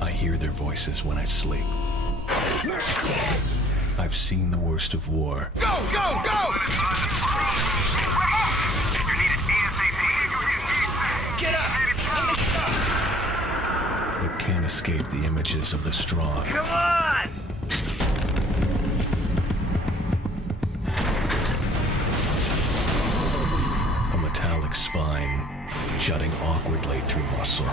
I hear their voices when I sleep. I've seen the worst of war. Go, go, go! Get up! But can't escape the images of the strong. Come on! A metallic spine jutting awkwardly through muscle.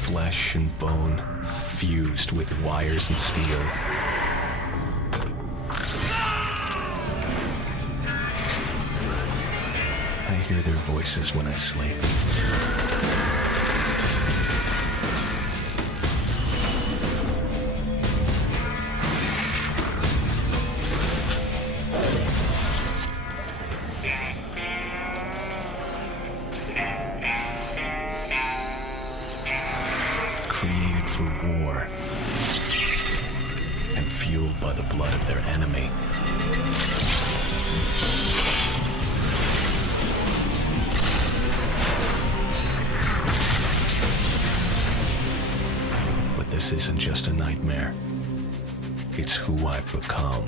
Flesh and bone fused with wires and steel. I hear their voices when I sleep. Created for war and fueled by the blood of their enemy. But this isn't just a nightmare. It's who I've become.